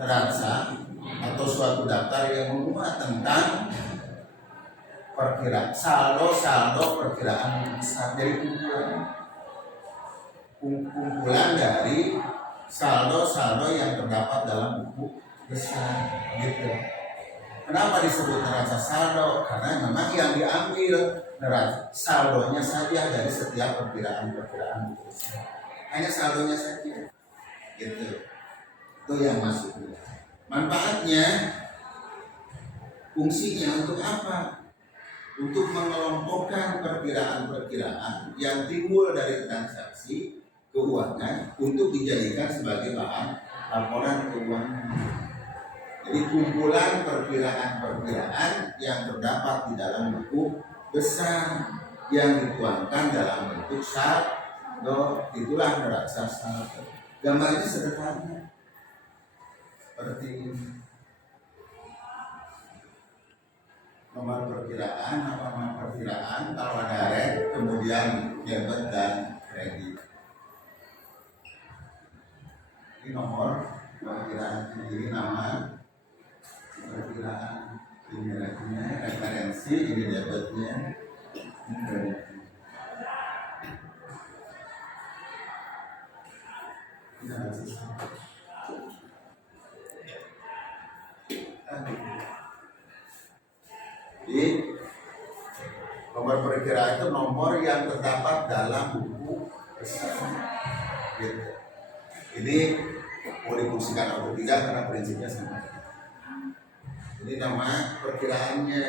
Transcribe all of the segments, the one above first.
neraca atau suatu daftar yang memuat tentang perkiraan saldo perkiraan besar dari kumpulan dari saldo yang terdapat dalam buku besar gitu. Kenapa disebut neraca saldo? Karena memang yang diambil neraca saldonya saja dari setiap perkiraan buku besar. Hanya saldonya saja gitu. Itu yang masuk. Manfaatnya, fungsinya untuk apa? Untuk mengelompokkan perkiraan-perkiraan yang timbul dari transaksi keuangan untuk dijadikan sebagai bahan laporan keuangan. Jadi kumpulan perkiraan-perkiraan yang terdapat di dalam buku besar yang dituangkan dalam bentuk saldo, itulah neraca saldo. Gambarnya sederhana seperti ini. Nomor perkiraan, kalau ada rent, kemudian debit dan kredit. Ini nomor perkiraan, ini nama perkiraan, ini referensi, ini debitnya, ini kreditnya. Ini harus Jadi nomor perkiraan itu nomor yang terdapat dalam buku besar. Gitu. Ini mau difungsikan atau tidak karena prinsipnya sama. Jadi nama perkiraannya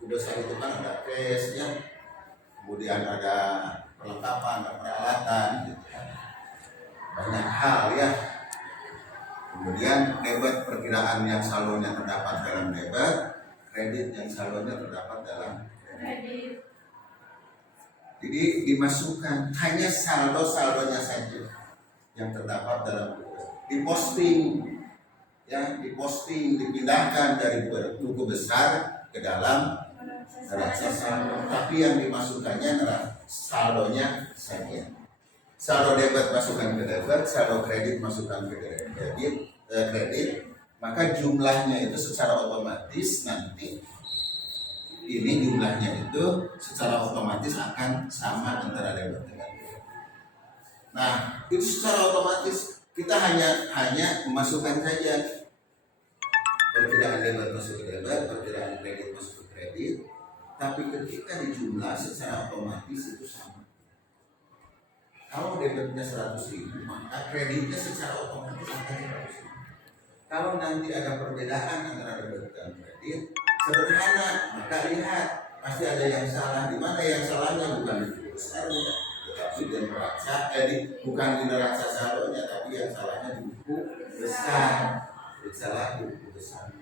buku besar itu kan ada cash ya, kemudian ada perlengkapan, ada peralatan, gitu. Banyak hal ya. Kemudian debit perkiraan yang saldonya terdapat dalam debit, kredit yang saldonya terdapat dalam kredit. Jadi dimasukkan hanya saldonya saja yang terdapat dalam diposting, ya diposting, dipindahkan dari buku besar ke dalam neraca saldo. Tapi yang dimasukkannya saldonya saja. Saldo debit masukkan ke debit, saldo kredit masukkan ke kredit, maka jumlahnya itu secara otomatis nanti ini jumlahnya itu secara otomatis akan sama antara debit dengan kredit. Nah, itu secara otomatis kita hanya memasukkan saja perkiraan debit masuk ke debit, perkiraan kredit masuk ke kredit, tapi ketika dijumlah secara otomatis itu sama. Kalau debitnya 100.000, maka kreditnya secara otomatis akan 100.000. Kalau nanti ada perbedaan antara debit dan kredit, sederhana, maka lihat pasti ada yang salah. Di mana yang salahnya bukan di buku besarnya, tetapi di neraca, bukan di neraca saldonya, tapi yang salahnya di buku besar. Salah di buku besar.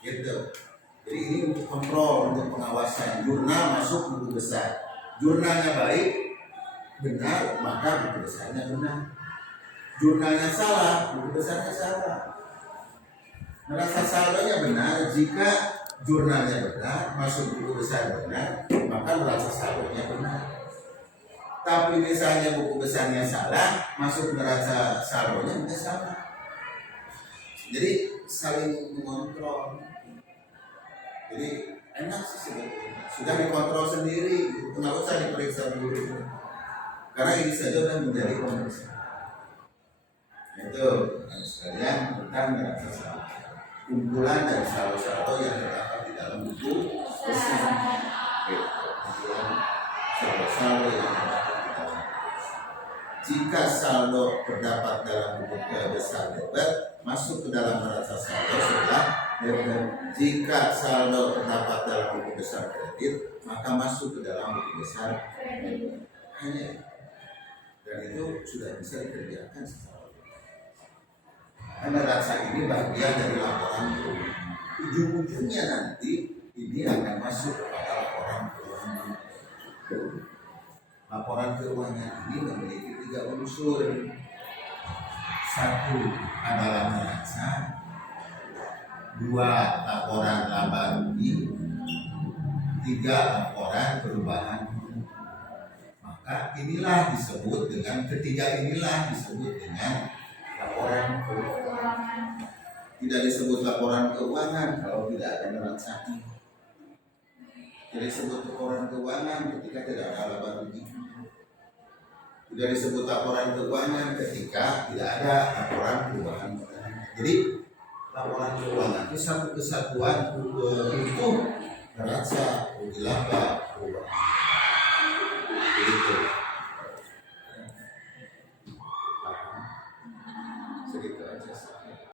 Gitu. Jadi ini untuk kontrol, untuk pengawasan. Jurnal masuk buku besar, jurnalnya baik, benar, maka buku besarnya benar. Jurnalnya salah, buku besarnya salah. Neraca saldonya benar, jika jurnalnya benar, masuk buku besar benar, maka neraca saldonya benar. Tapi misalnya buku besarnya salah, masuk neraca saldonya tidak salah. Jadi saling mengontrol. Jadi enak sih sebetulnya. Sudah dikontrol sendiri, nggak usah diperiksa dulu. Karena ini saja sudah menjadi pemeriksaan. Itu sekalian tentang neraca saldo. Kumpulan dari saldo-saldo yang terdapat di dalam buku besar. Kumpulan saldo-saldo yang terdapat di dalam. Jika saldo terdapat dalam buku besar debit, masuk ke dalam neraca saldo setelah debit. Jika saldo terdapat dalam buku besar kredit, maka masuk ke dalam buku besar kredit. Hanya dan itu sudah bisa dikerjakan secara neraca ini bagian dari laporan keuangan. Ujung-ujungnya nanti ini akan masuk kepada laporan keuangan. Laporan keuangan ini memiliki 3 unsur. 1 adalah neraca, 2 laporan laba rugi, 3 laporan perubahan. Maka inilah disebut dengan laporan keuangan. Tidak disebut laporan keuangan kalau tidak ada neraca. Tidak disebut laporan keuangan ketika tidak ada laba rugi. Tidak disebut laporan keuangan ketika tidak ada laporan perubahan. Jadi laporan keuangan itu satu kesatuan untuk neraca, rugi laba, perubahan.